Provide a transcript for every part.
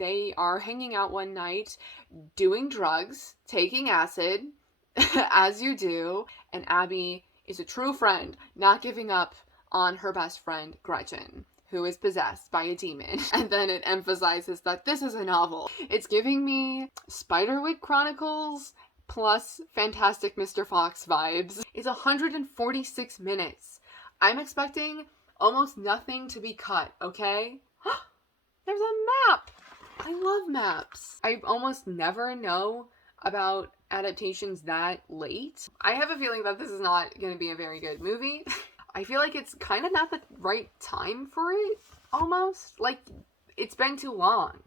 they are hanging out one night, doing drugs, taking acid, as you do, and Abby is a true friend, not giving up on her best friend, Gretchen, who is possessed by a demon. And then it emphasizes that this is a novel. It's giving me Spiderwick Chronicles plus Fantastic Mr. Fox vibes. It's 146 minutes. I'm expecting almost nothing to be cut, okay? There's a map! I love maps. I almost never know about adaptations that late. I have a feeling that this is not going to be a very good movie. I feel like it's kind of not the right time for it, almost. Like, it's been too long.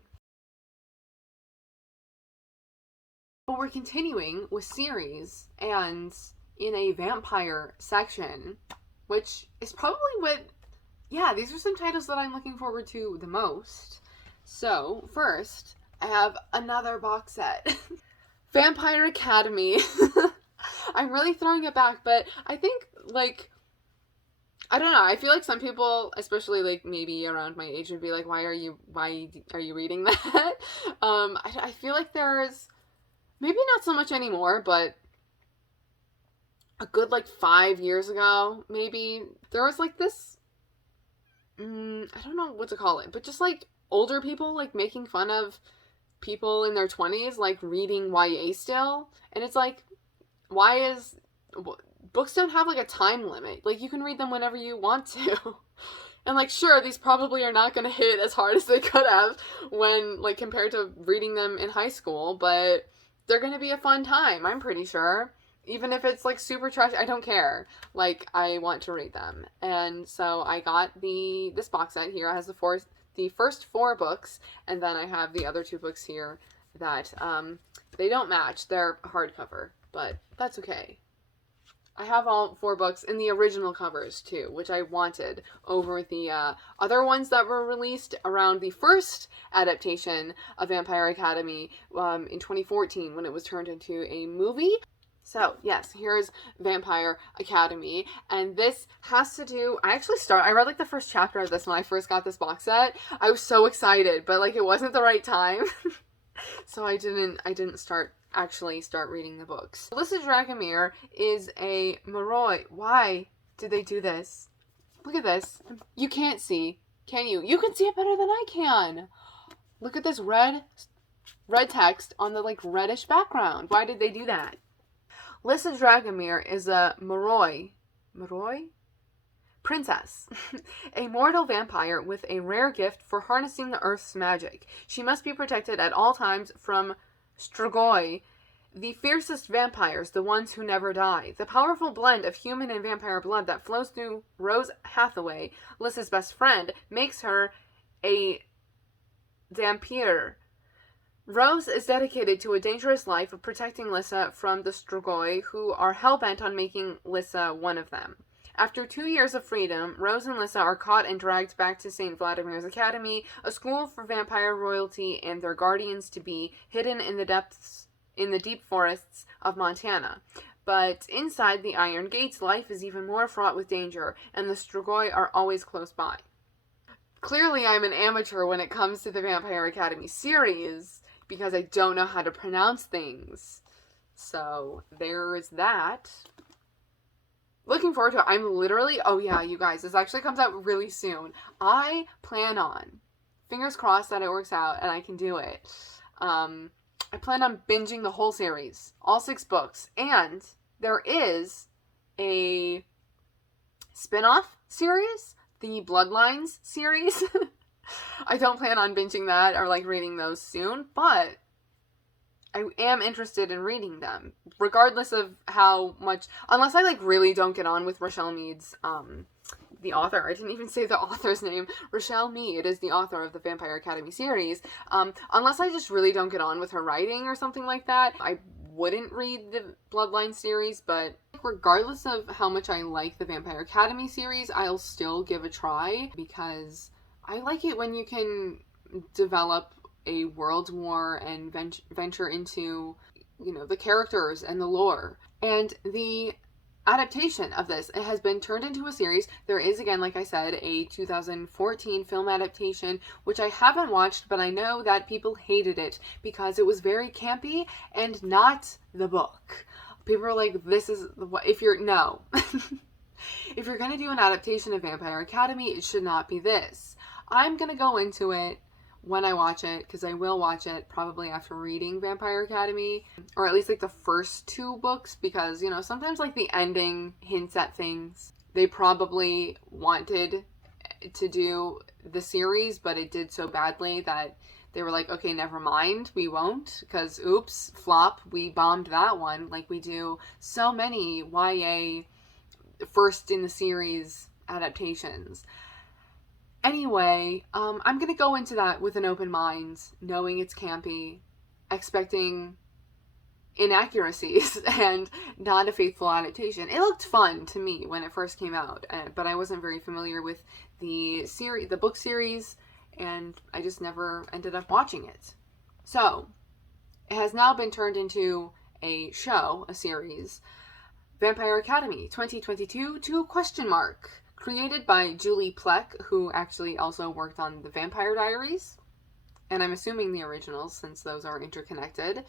But we're continuing with series, and in a vampire section, which is probably what, yeah, these are some titles that I'm looking forward to the most. So, first, I have another box set. Vampire Academy. I'm really throwing it back, but I think, like, I don't know, I feel like some people, especially like maybe around my age, would be like, why are you reading that? I feel like there's, maybe not so much anymore, but a good like 5 years ago, maybe, there was like this, I don't know what to call it, but just like older people like making fun of people in their 20s like reading YA still, and it's like, books don't have like a time limit. Like, you can read them whenever you want to. And like, sure, these probably are not going to hit as hard as they could have when like compared to reading them in high school, but they're going to be a fun time, I'm pretty sure. Even if it's like super trash, I don't care. Like, I want to read them. And so I got this box set here. It has the first 4 books, and then I have the other 2 books here that they don't match. They're hardcover, but that's okay. I have all 4 books in the original covers too, which I wanted over the other ones that were released around the first adaptation of Vampire Academy in 2014 when it was turned into a movie. So yes, here's Vampire Academy, and this has to do, I read like the first chapter of this when I first got this box set. I was so excited, but like it wasn't the right time. So I didn't start reading the books. Alyssa Dragomir is a Moroi. Why did they do this? Look at this. You can't see, can you? You can see it better than I can. Look at this red text on the like reddish background. Why did they do that? Alyssa Dragomir is a Moroi princess, a mortal vampire with a rare gift for harnessing the earth's magic. She must be protected at all times from Strigoi, the fiercest vampires, the ones who never die. The powerful blend of human and vampire blood that flows through Rose Hathaway, Alyssa's best friend, makes her a Dhampir. Rose is dedicated to a dangerous life of protecting Alyssa from the Strigoi, who are hell-bent on making Alyssa one of them. After 2 years of freedom, Rose and Alyssa are caught and dragged back to St. Vladimir's Academy, a school for vampire royalty and their guardians to be, hidden in the deep forests of Montana. But inside the Iron Gates, life is even more fraught with danger, and the Strigoi are always close by. Clearly, I'm an amateur when it comes to the Vampire Academy series, because I don't know how to pronounce things. So, there's that. Looking forward to it. I'm literally, oh yeah, you guys, this actually comes out really soon. I plan on, fingers crossed that it works out and I can do it. I plan on binging the whole series, all 6 books, and there is a spin-off series, the Bloodlines series. I don't plan on binging that or like reading those soon, but I am interested in reading them, regardless of how much, unless I like really don't get on with Richelle Mead's, the author. I didn't even say the author's name. Richelle Mead is the author of the Vampire Academy series. Unless I just really don't get on with her writing or something like that, I wouldn't read the Bloodline series, but regardless of how much I like the Vampire Academy series, I'll still give a try, because I like it when you can develop a world war and venture into, you know, the characters and the lore. And the adaptation of this. It has been turned into a series. There is, again, like I said, a 2014 film adaptation, which I haven't watched, but I know that people hated it because it was very campy and not the book. People are like, this is, if you're, no. If you're going to do an adaptation of Vampire Academy, it should not be this. I'm going to go into it when I watch it, because I will watch it probably after reading Vampire Academy, or at least like the first 2 books, because, you know, sometimes like the ending hints at things. They probably wanted to do the series, but it did so badly that they were like, okay, never mind, we won't, because oops, flop, we bombed that one, like we do so many YA first in the series adaptations. Anyway, I'm going to go into that with an open mind, knowing it's campy, expecting inaccuracies, and not a faithful adaptation. It looked fun to me when it first came out, but I wasn't very familiar with the book series, and I just never ended up watching it. So, it has now been turned into a show, a series, Vampire Academy 2022 to ? Created by Julie Plec, who actually also worked on The Vampire Diaries, and I'm assuming the originals since those are interconnected.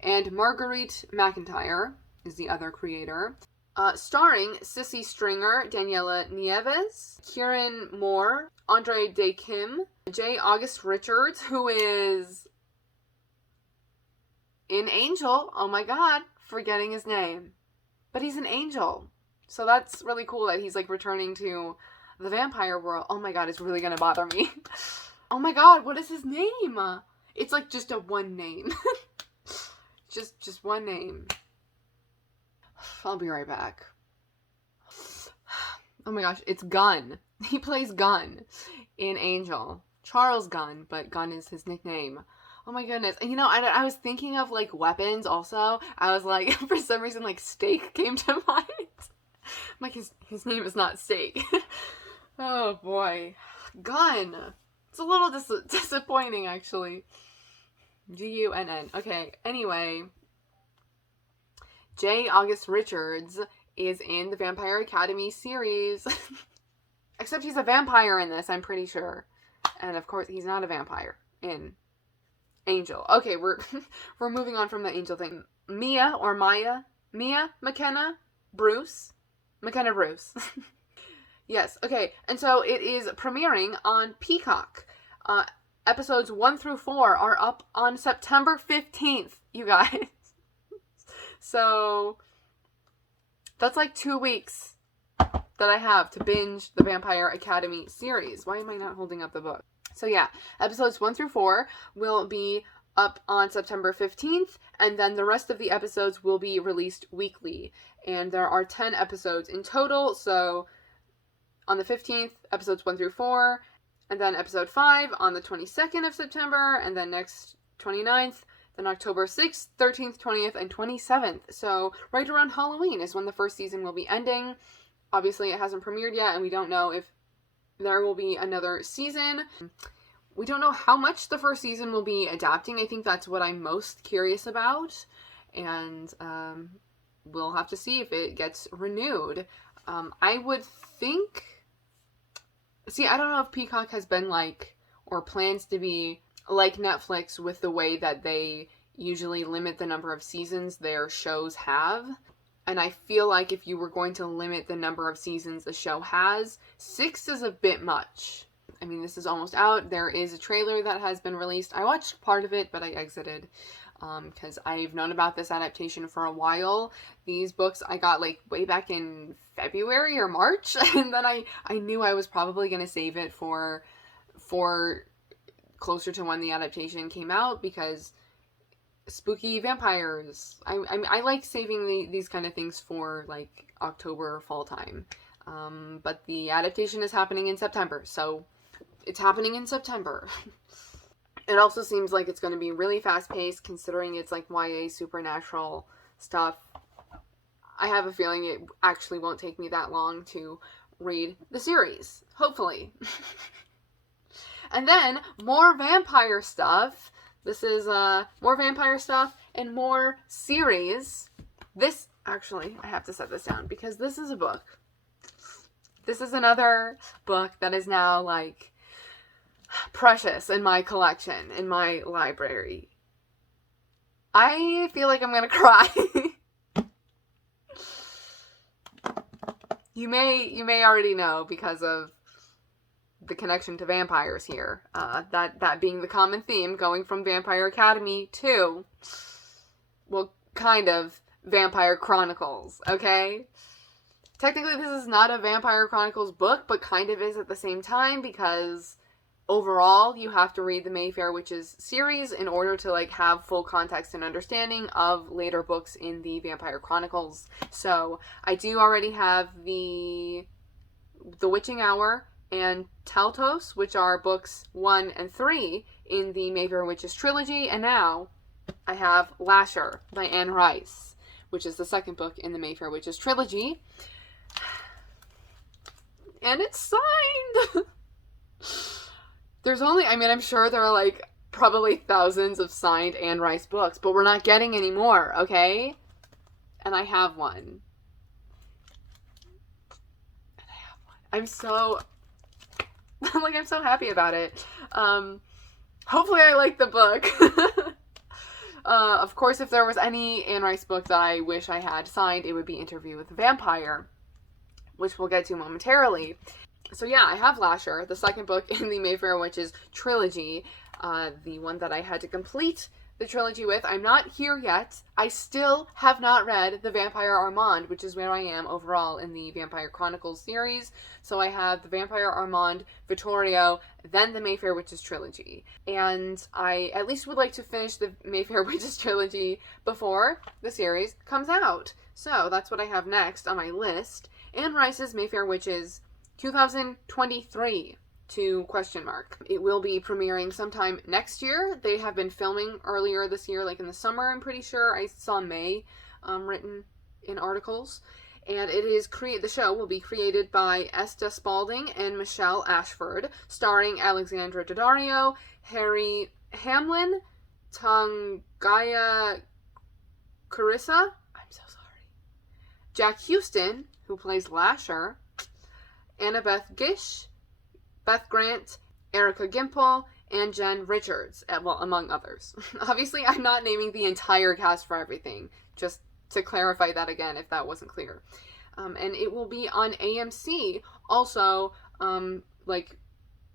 And Marguerite MacIntyre is the other creator. Starring Sisi Stringer, Daniela Nieves, Kieron Moore, André de Kim, J. August Richards, who is in Angel. Oh my god, forgetting his name. But he's an angel. So that's really cool that he's like returning to the vampire world. Oh my god, it's really gonna bother me. Oh my god, what is his name? It's like just a one name. just one name. I'll be right back. Oh my gosh, it's Gunn. He plays Gunn in Angel. Charles Gunn, but Gunn is his nickname. Oh my goodness. And you know, I was thinking of like weapons also. I was like, for some reason, like steak came to mind. Like his name is not Steak. Oh boy. Gunn. It's a little disappointing actually. Gunn. Okay, anyway. J. August Richards is in the Vampire Academy series. Except he's a vampire in this, I'm pretty sure. And of course, he's not a vampire in Angel. Okay, we're moving on from the Angel thing. Mia McKenna-Bruce. McKenna-Bruce. Yes, okay. And so it is premiering on Peacock. Episodes 1 through 4 are up on September 15th, you guys. So that's like 2 weeks that I have to binge the Vampire Academy series. Why am I not holding up the book? So yeah, episodes 1 through 4 will be up on September 15th, and then the rest of the episodes will be released weekly. And there are 10 episodes in total, so on the 15th, episodes 1 through 4, and then episode 5 on the 22nd of September, and then next 29th, then October 6th, 13th, 20th, and 27th. So right around Halloween is when the first season will be ending. Obviously, it hasn't premiered yet, and we don't know if there will be another season. We don't know how much the first season will be adapting. I think that's what I'm most curious about. And we'll have to see if it gets renewed. I would think... See, I don't know if Peacock has been like, or plans to be like Netflix with the way that they usually limit the number of seasons their shows have. And I feel like if you were going to limit the number of seasons the show has, 6 is a bit much. I mean, this is almost out. There is a trailer that has been released. I watched part of it, but I exited because I've known about this adaptation for a while. These books I got like way back in February or March, and then I knew I was probably going to save it for closer to when the adaptation came out, because spooky vampires. I like saving these kind of things for like October or fall time. But the adaptation is happening in September, so it's happening in September. It also seems like it's going to be really fast-paced, considering it's like YA supernatural stuff. I have a feeling it actually won't take me that long to read the series. Hopefully. And then, more vampire stuff. This is more vampire stuff and more series. Actually, I have to set this down because this is a book. This is another book that is now, like, precious in my collection, in my library. I feel like I'm gonna cry. You may already know because of the connection to vampires here. That being the common theme, going from Vampire Academy to, well, kind of Vampire Chronicles, okay? Technically, this is not a Vampire Chronicles book, but kind of is at the same time, because overall, you have to read the Mayfair Witches series in order to, like, have full context and understanding of later books in the Vampire Chronicles. So, I do already have the Witching Hour and Taltos, which are books 1 and 3 in the Mayfair Witches trilogy, and now I have Lasher by Anne Rice, which is the second book in the Mayfair Witches trilogy. And it's signed! There's only, I mean, I'm sure there are, like, probably thousands of signed Anne Rice books, but we're not getting any more, okay? And I have one. I'm so, I'm so happy about it. Hopefully I like the book. Of course, if there was any Anne Rice book that I wish I had signed, it would be Interview with the Vampire, which we'll get to momentarily. So yeah, I have Lasher, the second book in the Mayfair Witches trilogy, the one that I had to complete the trilogy with. I'm not here yet. I still have not read The Vampire Armand, which is where I am overall in the Vampire Chronicles series. So I have The Vampire Armand, Vittorio, then the Mayfair Witches trilogy. And I at least would like to finish the Mayfair Witches trilogy before the series comes out. So that's what I have next on my list. Anne Rice's Mayfair Witches 2023 to question mark. It will be premiering sometime next year. They have been filming earlier this year, like in the summer, I'm pretty sure. I saw May written in articles. And it is the show will be created by Esta Spalding and Michelle Ashford, starring Alexandra Daddario, Hamlin, Tongayi, Chirisa, I'm so sorry, Jack Huston, who plays Lasher, Annabeth Gish, Beth Grant, Erica Gimple, and Jen Richards, well, among others. Obviously, I'm not naming the entire cast for everything, just to clarify that again if that wasn't clear. And it will be on AMC. Also, like,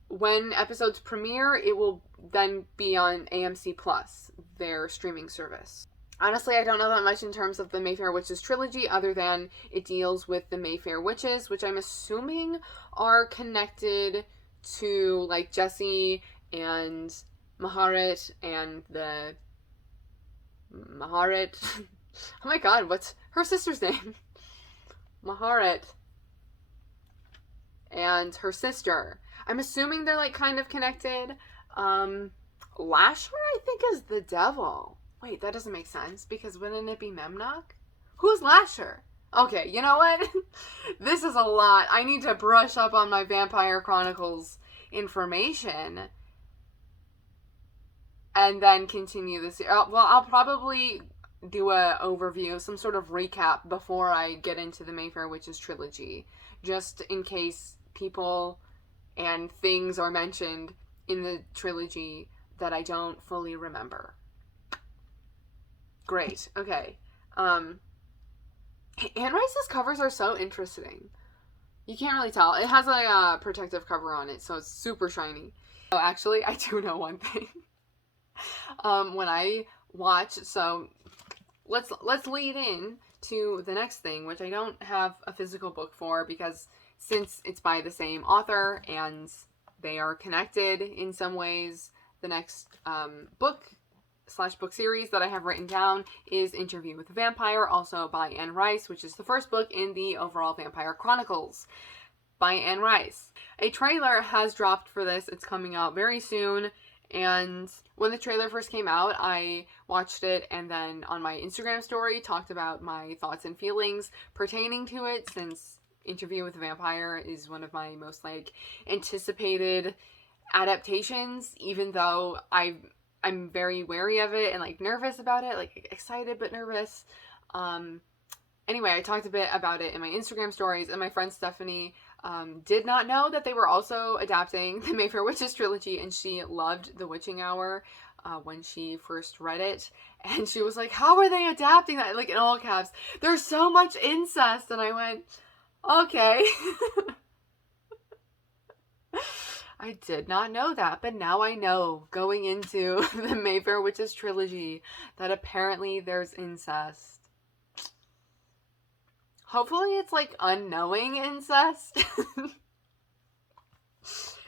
when episodes premiere, it will then be on AMC Plus, their streaming service. Honestly, I don't know that much in terms of the Mayfair Witches trilogy, other than it deals with the Mayfair Witches, which I'm assuming are connected to, like, Jessie and Maharet and the Maharet. Oh my god, what's her sister's name? Maharet and her sister. I'm assuming they're, like, kind of connected. Lasher, I think, is the devil. Wait, that doesn't make sense, because wouldn't it be Memnoch? Who's Lasher? Okay, you know what? This is a lot. I need to brush up on my Vampire Chronicles information and then continue this. Well, I'll probably do a overview, some sort of recap before I get into the Mayfair Witches trilogy, just in case people and things are mentioned in the trilogy that I don't fully remember. Great. Okay. Anne Rice's covers are so interesting. You can't really tell. It has a protective cover on it, so it's super shiny. Oh, actually, I do know one thing. When I watch, so let's lead in to the next thing, which I don't have a physical book for, because since it's by the same author and they are connected in some ways, the next book series that I have written down is Interview with the Vampire, also by Anne Rice, which is the first book in the overall Vampire Chronicles by Anne Rice. A trailer has dropped for this. It's coming out very soon, and when the trailer first came out, I watched it and then on my Instagram story talked about my thoughts and feelings pertaining to it, since Interview with the Vampire is one of my most, like, anticipated adaptations, even though I'm very wary of it and, like, nervous about it, like, excited but nervous. Anyway, I talked a bit about it in my Instagram stories, and my friend Stephanie did not know that they were also adapting the Mayfair Witches trilogy, and she loved The Witching Hour when she first read it. And she was like, how are they adapting that? Like, in all caps, there's so much incest. And I went, okay. I did not know that, but now I know, going into the Mayfair Witches trilogy, that apparently there's incest. Hopefully it's, like, unknowing incest.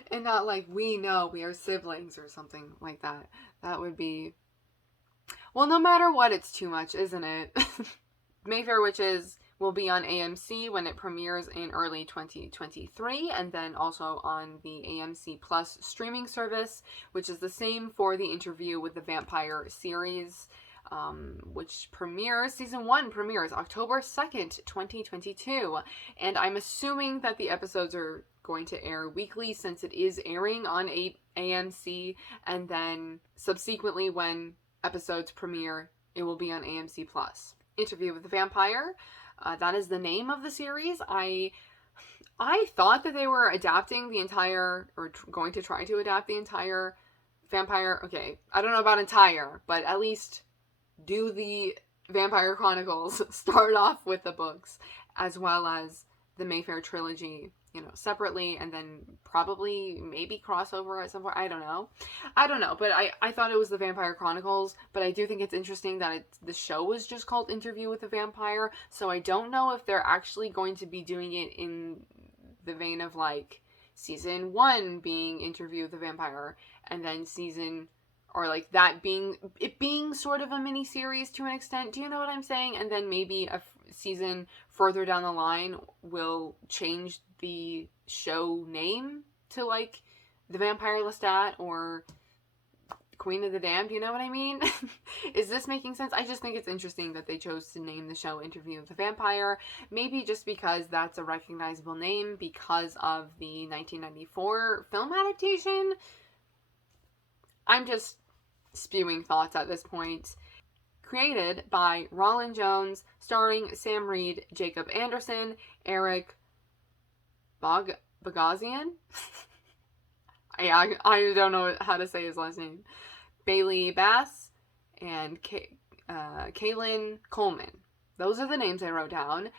And not like, we know we are siblings or something like that. That would be... Well, no matter what, it's too much, isn't it? Mayfair Witches will be on AMC when it premieres in early 2023, and then also on the AMC Plus streaming service, which is the same for the Interview with the Vampire series, which season 1 premieres October 2nd, 2022. And I'm assuming that the episodes are going to air weekly, since it is airing on AMC, and then subsequently when episodes premiere, it will be on AMC Plus. Interview with the Vampire, that is the name of the series. I thought that they were adapting the entire, or going to try to adapt the entire Vampire, okay, I don't know about entire, but at least do the Vampire Chronicles, start off with the books, as well as the Mayfair trilogy, you know, separately, and then probably maybe crossover at some point. I don't know, but I thought it was the Vampire Chronicles, but I do think it's interesting that the show was just called Interview with the Vampire, so I don't know if they're actually going to be doing it in the vein of, like, season 1 being Interview with the Vampire, and then or like that being sort of a mini series to an extent. Do you know what I'm saying? And then maybe a season further down the line will change the show name to, like, The Vampire Lestat or Queen of the Damned. You know what I mean? Is this making sense? I just think it's interesting that they chose to name the show Interview with the Vampire. Maybe just because that's a recognizable name because of the 1994 film adaptation. I'm just spewing thoughts at this point. Created by Roland Jones, starring Sam Reed, Jacob Anderson, Eric Bogosian. I don't know how to say his last name. Bailey Bass and Kaylin Coleman. Those are the names I wrote down.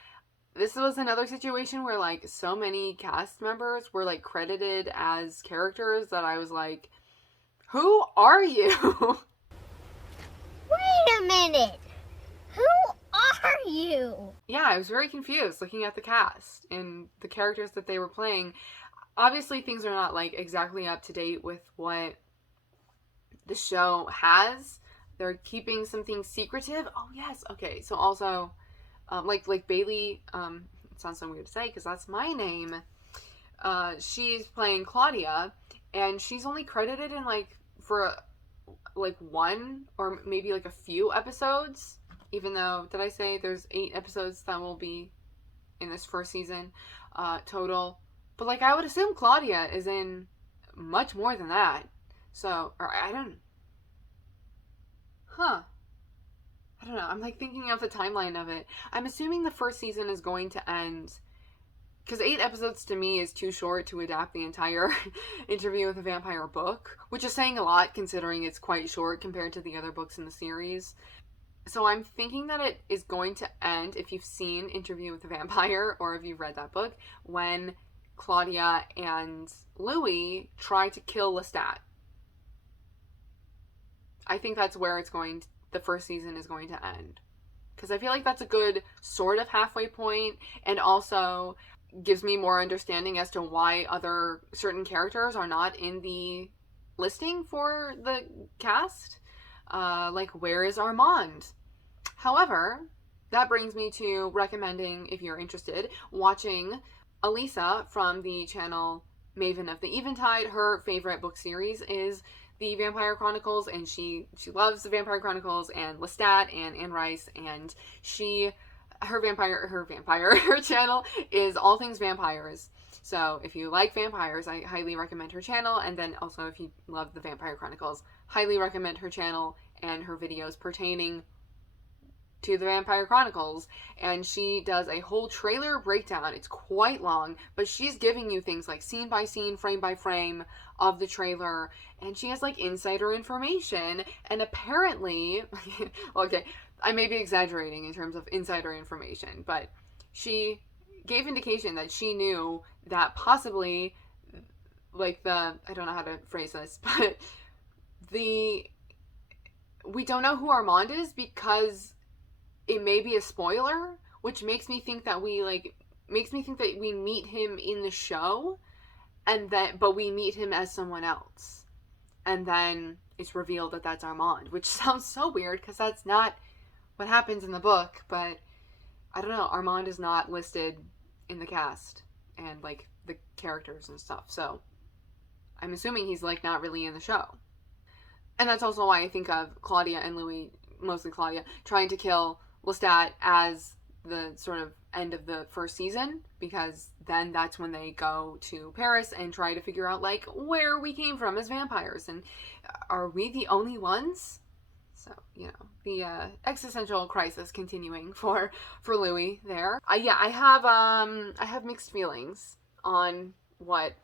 This was another situation where, like, so many cast members were, like, credited as characters that I was like, who are you? Wait a minute. Who are you? Yeah, I was very confused looking at the cast and the characters that they were playing. Obviously, things are not, like, exactly up to date with what the show has. They're keeping some things secretive. Oh, yes. Okay. So also, like Bailey, it sounds so weird to say because that's my name. She's playing Claudia, and she's only credited in, like, for one or maybe, like, a few episodes, even though, did I say there's 8 episodes that will be in this first season total? But, like, I would assume Claudia is in much more than that. So, or I don't know. I'm, like, thinking of the timeline of it. I'm assuming the first season is going to end, because 8 episodes to me is too short to adapt the entire Interview with a Vampire book, which is saying a lot considering it's quite short compared to the other books in the series. So I'm thinking that it is going to end, if you've seen Interview with a Vampire, or if you've read that book, when Claudia and Louis try to kill Lestat. I think that's where the first season is going to end. Because I feel like that's a good sort of halfway point, and also gives me more understanding as to why other certain characters are not in the listing for the cast. Like, where is Armand? However, that brings me to recommending, if you're interested, watching Elisa from the channel Maven of the Eventide. Her favorite book series is the Vampire Chronicles, and she loves the Vampire Chronicles and Lestat and Anne Rice, and her channel is all things vampires. So if you like vampires, I highly recommend her channel. And then also, if you love the Vampire Chronicles, highly recommend her channel and her videos pertaining to the Vampire Chronicles, and she does a whole trailer breakdown. It's quite long, but she's giving you things like scene by scene, frame by frame of the trailer, and she has like insider information, and apparently, okay, I may be exaggerating in terms of insider information, but she gave indication that she knew that possibly, like I don't know how to phrase this, but we don't know who Armand is because it may be a spoiler, which makes me think that we meet him in the show, but we meet him as someone else, and then it's revealed that that's Armand, which sounds so weird because that's not what happens in the book. But I don't know, Armand is not listed in the cast and like the characters and stuff, so I'm assuming he's like not really in the show. And that's also why I think of Claudia and Louis, mostly Claudia, trying to kill Lestat as the sort of end of the first season, because then that's when they go to Paris and try to figure out like where we came from as vampires, and are we the only ones? So, you know, the existential crisis continuing for Louis there. I have mixed feelings on what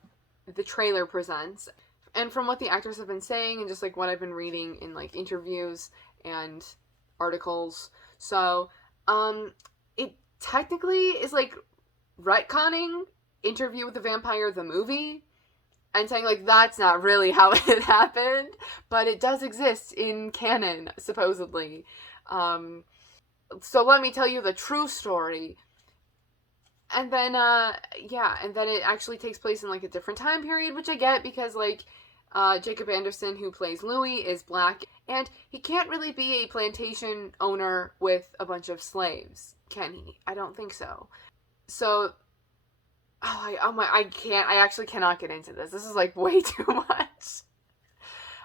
the trailer presents, and from what the actors have been saying, and just like what I've been reading in like interviews and articles. So, it technically is like retconning Interview with the Vampire, the movie, and saying like that's not really how it happened, but it does exist in canon, supposedly. So let me tell you the true story. And then, and then it actually takes place in like a different time period, which I get because like Jacob Anderson, who plays Louis, is black, and he can't really be a plantation owner with a bunch of slaves, can he? I don't think so. So, I actually cannot get into this. This is like way too much.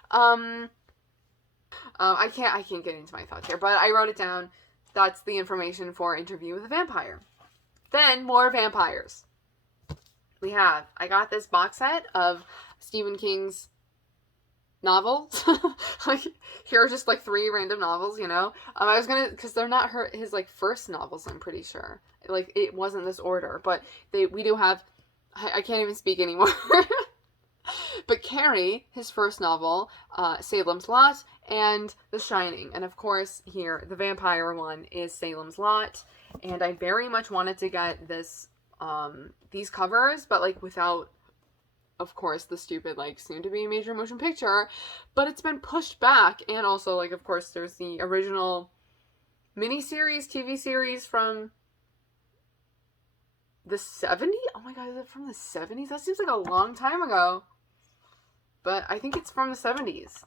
I can't get into my thoughts here, but I wrote it down. That's the information for Interview with a Vampire. Then, more vampires. I got this box set of Stephen King's novels. Like, here are just like 3 random novels, you know. I was gonna, because they're not his like first novels, I'm pretty sure. Like, it wasn't this order, but we do have, I can't even speak anymore. But Carrie, his first novel, Salem's Lot, and The Shining. And of course, here, the vampire one is Salem's Lot. And I very much wanted to get these covers, but like without, of course, the stupid like soon-to-be major motion picture. But it's been pushed back, and also like of course there's the original miniseries, TV series from the 70s. Oh my god, is it from the 70s? That seems like a long time ago. But I think it's from the 70s.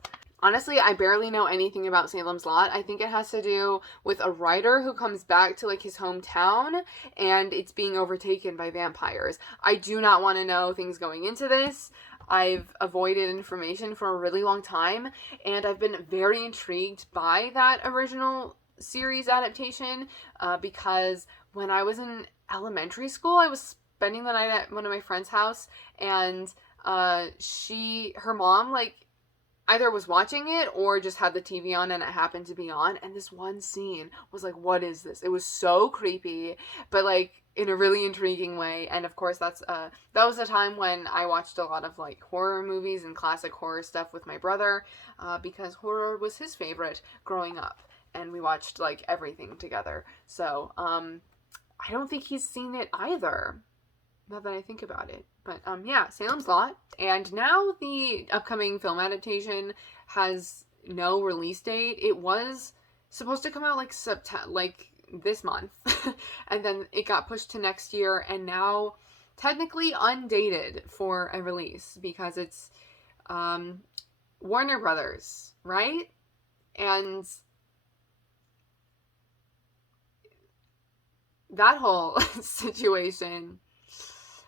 Honestly, I barely know anything about Salem's Lot. I think it has to do with a writer who comes back to like his hometown and it's being overtaken by vampires. I do not want to know things going into this. I've avoided information for a really long time, and I've been very intrigued by that original series adaptation because when I was in elementary school, I was spending the night at one of my friend's house, and her mom like either was watching it or just had the TV on and it happened to be on, and this one scene was like, what is this? It was so creepy, but like in a really intriguing way. And of course that was a time when I watched a lot of like horror movies and classic horror stuff with my brother, because horror was his favorite growing up, and we watched like everything together. So I don't think he's seen it either, now that I think about it. But Salem's Lot. And now the upcoming film adaptation has no release date. It was supposed to come out like this month, and then it got pushed to next year, and now technically undated for a release because it's Warner Brothers, right? And that whole situation.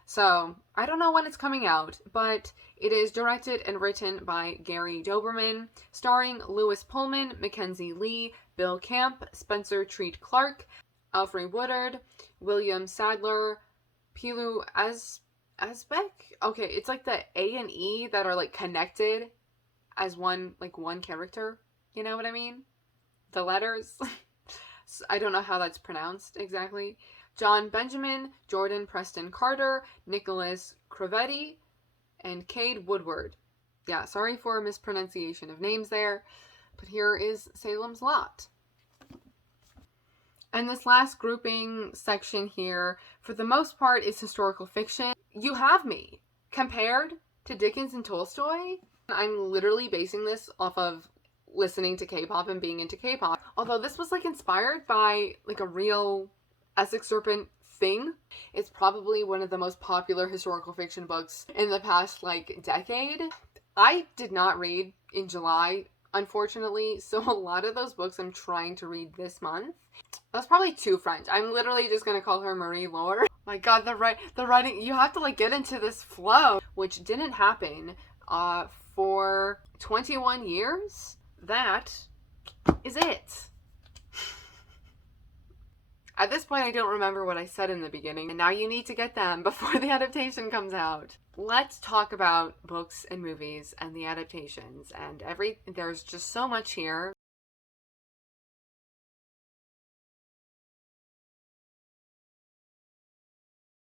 So, I don't know when it's coming out, but it is directed and written by Gary Doberman, starring Lewis Pullman, Mackenzie Lee, Bill Camp, Spencer Treat Clark, Alfred Woodard, William Sadler, Pilu Asbeck? Okay, it's like the A and E that are like connected as one character. You know what I mean? The letters. I don't know how that's pronounced exactly. John Benjamin, Jordan Preston Carter, Nicholas Crovetti, and Cade Woodward. Yeah, sorry for a mispronunciation of names there, but here is Salem's Lot. And this last grouping section here, for the most part, is historical fiction. You have me. Compared to Dickens and Tolstoy, I'm literally basing this off of listening to K-pop and being into K-pop. Although this was like inspired by like a real Essex Serpent thing. It's probably one of the most popular historical fiction books in the past like decade. I did not read in July, unfortunately, so a lot of those books I'm trying to read this month. That's probably too French. I'm literally just gonna call her Marie Laure. My god, the writing, you have to like get into this flow, which didn't happen for 21 years. That is it. At this point, I don't remember what I said in the beginning, and now you need to get them before the adaptation comes out. Let's talk about books and movies and the adaptations and there's just so much here.